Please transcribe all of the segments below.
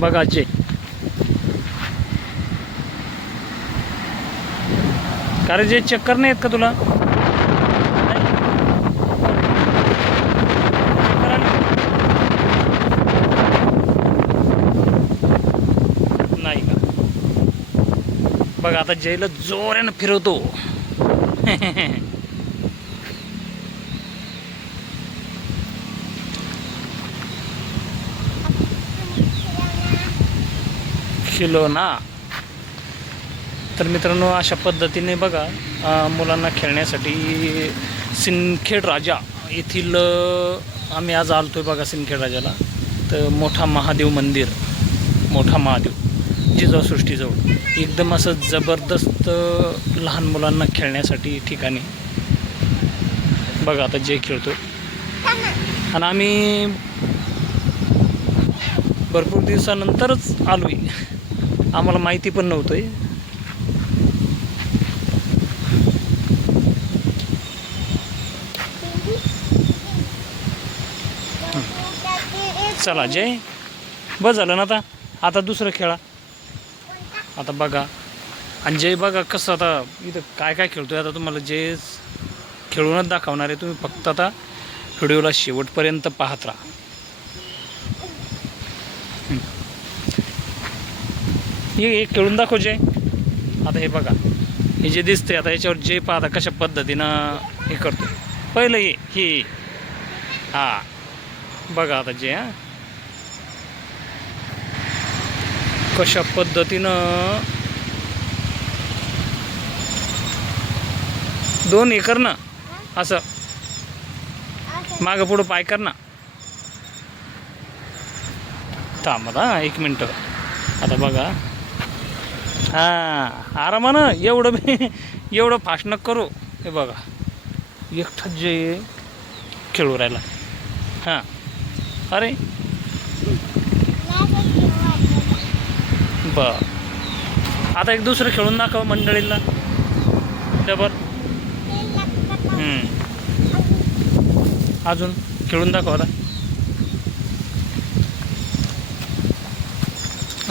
बघा जे कारण जे चक्कर नाही आहेत का तुला? नाही का? बघा आता जयला जोरानं फिरवतो. खिलोना. तर मित्रांनो अशा पद्धतीने बघा मुलांना खेळण्यासाठी सिंदखेड राजा येथील आम्ही आज आलतोय बघा सिंदखेड राजाला. तर मोठा महादेव मंदिर, मोठा महादेव जिजाऊसृष्टीजवळ एकदम असं जबरदस्त लहान मुलांना खेळण्यासाठी ठिकाणी. बघा आता जे खेळतो आणि आम्ही भरपूर दिवसानंतरच आलोय, आम्हाला माहिती पण नव्हतं. चला जय बस झालं ना. आता दुसरं खेळा. आता बघा आणि जय बघा कसं आता इथं काय काय खेळतोय. आता तुम्हाला जे खेळूनच दाखवणार आहे, तुम्ही फक्त आता व्हिडिओला शेवटपर्यंत पाहत राहा. हे खेळून दाखव जय. आता हे बघा हे जे दिसते आता याच्यावर जय पाहता कशा पद्धतीनं हे करतो. पहिलं हे हां बघा आता जय हां कशा पद्धतीनं 2 एकर ना असं मागं पुढं पाय कर ना. थांब आता 1 मिनटं. आता बघा हां आरामानं एवढं फास्ट नको करू. हे बघा एकटाच जे खेळू राहिला. हां अरे बरं आता एक दुसरं खेळून दाखव मंडळीला डबल. अजून खेळून दाखव आता.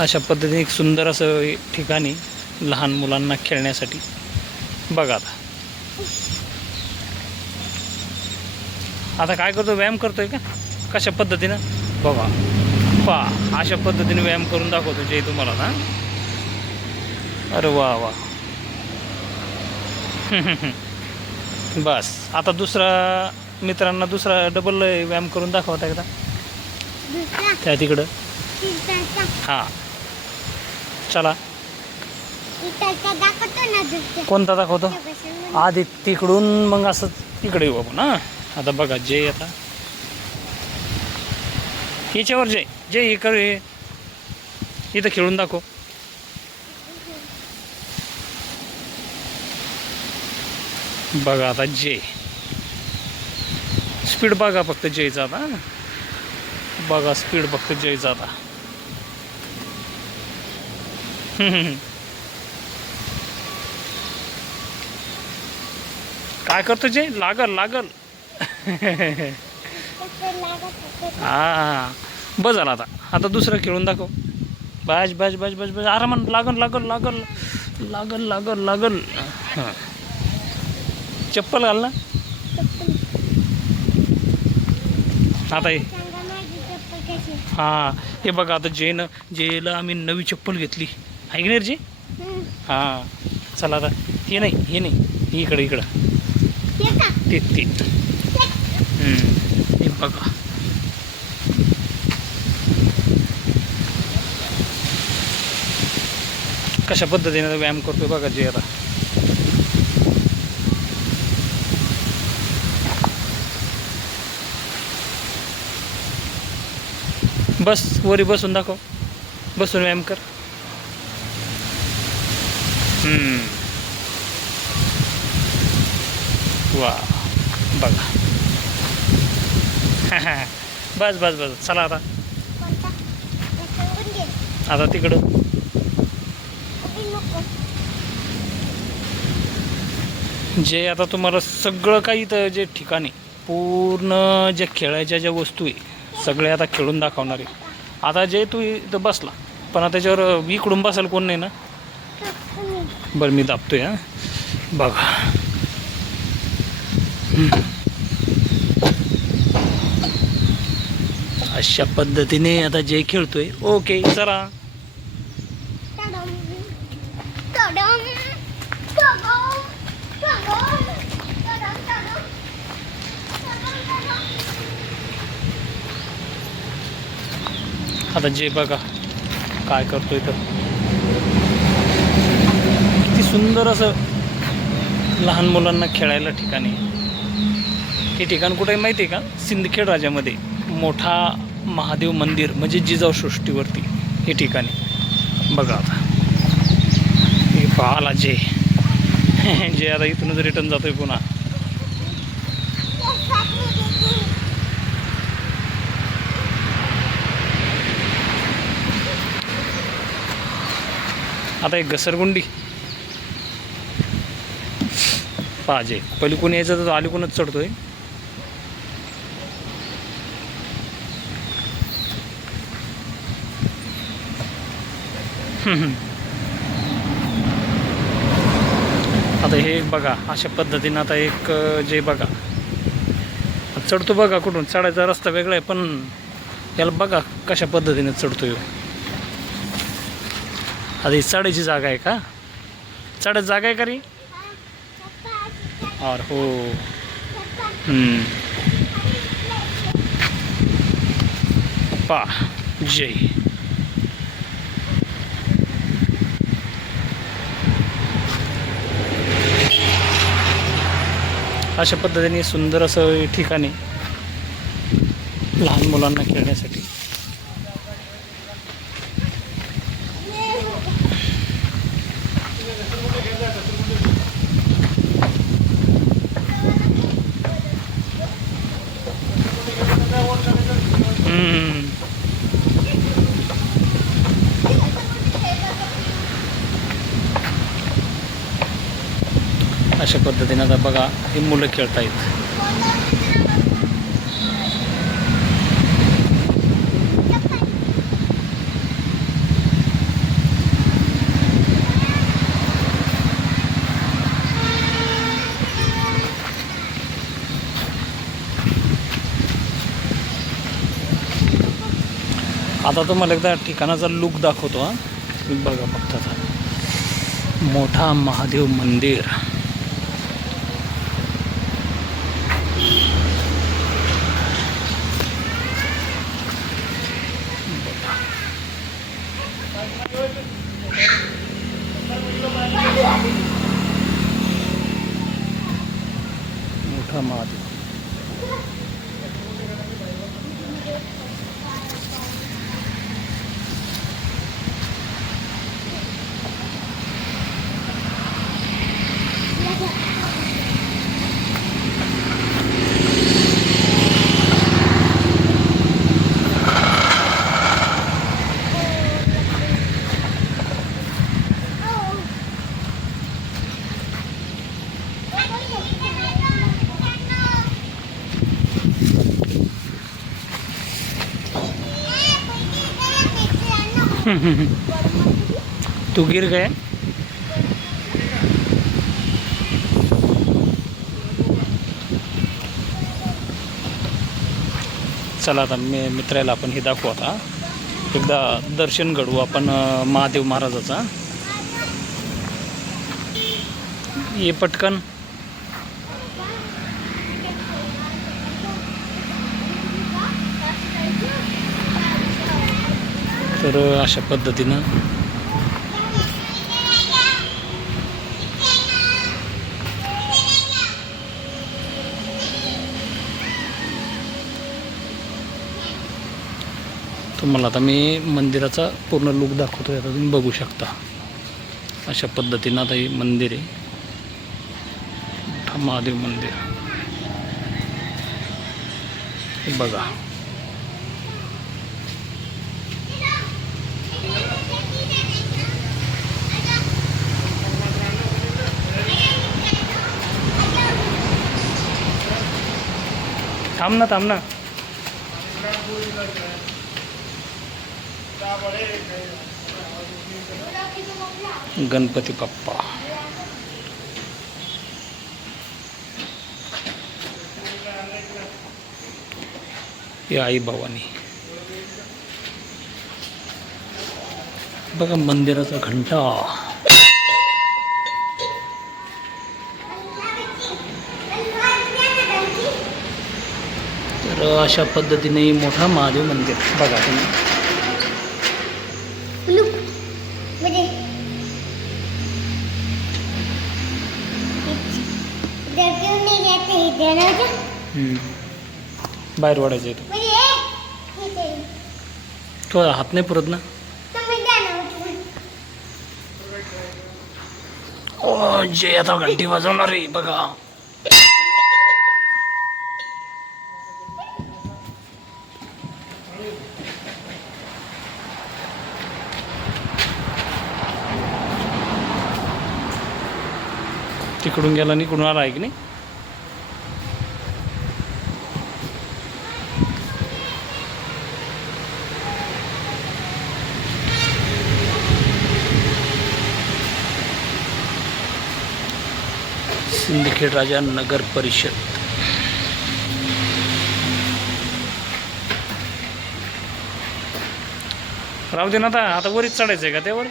अशा पद्धतीने एक सुंदर असं ठिकाणी लहान मुलांना खेळण्यासाठी. बघा आता काय करतो, व्यायाम करतोय का कशा पद्धतीनं बघा. अशा पद्धतीने व्यायाम करून दाखवतो जे तुम्हाला ना. अरे वा वा. बस आता दुसरा मित्रांना दुसरा डबल व्यायाम करून दाखवता एकदा त्या तिकडं. हां चला कोणता दाखवतो आधी तिकडून मग असं इकडे येऊ आपण. हां आता बघा जय आता याच्यावर जय हे कर इथं खेळून दाखव. बघा आता जय स्पीड बघा फक्त जयचा आता. बघा स्पीड फक्त जयचा आता. काय करतो जय लागल. हां बस झाला. आता दुसरं खेळून दाखव. बस आरामान लागल. हां चप्पल घाल ना आता. हां हे बघा आता जेला आम्ही नवी चप्पल घेतली आहे की नाही जे. हां चला आता हे नाही इकडं ते हे बघा. कशा पद्धतीने व्यायाम करतोय बघा जे आता. बस वरी बसून दाखव. बसून व्यायाम कर. वा बघा. बस चला आता तिकडं. जे आता तुम्हाला सगळं काही तर जे ठिकाणी पूर्ण ज्या खेळायच्या ज्या वस्तू आहे सगळे आता खेळून दाखवणार आहे. आता जे तू इथं बसला, पण आता त्याच्यावर इकडून बसायला कोण नाही ना. बरं मी दाबतोय हां. बघा अशा पद्धतीने आता जे खेळतोय. ओके चला. आता जे बघा काय करतोय तर किती सुंदर असं लहान मुलांना खेळायला ठिकाणी. हे ठिकाण कुठे माहिती आहे का? सिंदखेड राजामध्ये मोठा महादेव मंदिर म्हणजे जिजाऊ सृष्टीवरती हे ठिकाणी. बघा आता हे पाहाला जे जे आता इथूनच रिटर्न जातोय पुन्हा. आता एक घसरगुंडी पाहिजे. पहिली कोणी यायचं तर अलीकडूनच चढतोय. आता हे बघा अशा पद्धतीनं आता एक जे बघा चढतो बघा. कुठून चढायचा रस्ता वेगळा आहे, पण याला बघा कशा पद्धतीने चढतोय. आता ही चढायची जागा आहे का? चढायची जागा आहे का रे? और हो पा जय. अशा पद्धतीने सुंदर असं ठिकाणी लहान मुलांना खेळण्यासाठी. अशा पद्धतीने आता बघा ही मुलं खेळतायत. आता तुम्हाला एकदा ठिकाणाचा लुक दाखवतो हा. बघा फक्त आता मोठा महादेव मंदिर. मोठा महादेव. तू गिर गए. चला आता मित्राला आपण हे दाखवू. आता एकदा दर्शन घडवू आपण महादेव महाराजाचा. ये पटकन. तर अशा पद्धतीनं तुम्हाला आता मी मंदिराचा पूर्ण लुक दाखवतोय. आता तुम्ही बघू शकता अशा पद्धतीनं आता हे मंदिर आहे. मोठा महादेव मंदिर हे बघा. थांब ना. गणपती बाप्पा. हे आई भवानी. बघा मंदिराचा घंटा. तर अशा पद्धतीने मोठा महादेव मंदिर बघा तुम्ही. बाहेर वाढायचं आहे तो हात नाही पुरत ना. ओ जे आता घंटी वाजवणार आहे बघा. तिकडून गेला आणि इकडून आला आहे की नाही. सिंदखेड राजा नगर परिषद. राहू दे ना आता वरीच चढायचं आहे का त्यावर.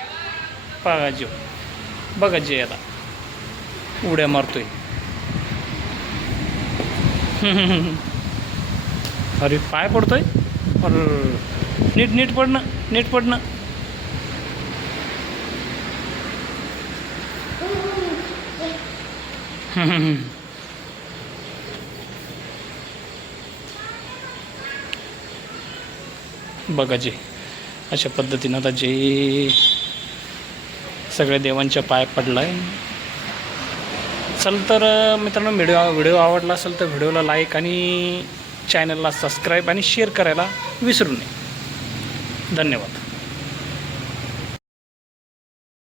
बघा जीव बघा जे आता उड्या मारतोय. अरे पाय पडतोय. अरे नीट नीट पडणं नीट पडणं. बघा जे अशा पद्धतीनं आता जे सगळ्या देवांच्या पाय पडलाय. चल तर मित्रांनो व्हिडिओ आवडला असेल तर व्हिडिओला लाईक आणि चॅनलला सबस्क्राईब आणि शेअर करायला विसरू नये. धन्यवाद.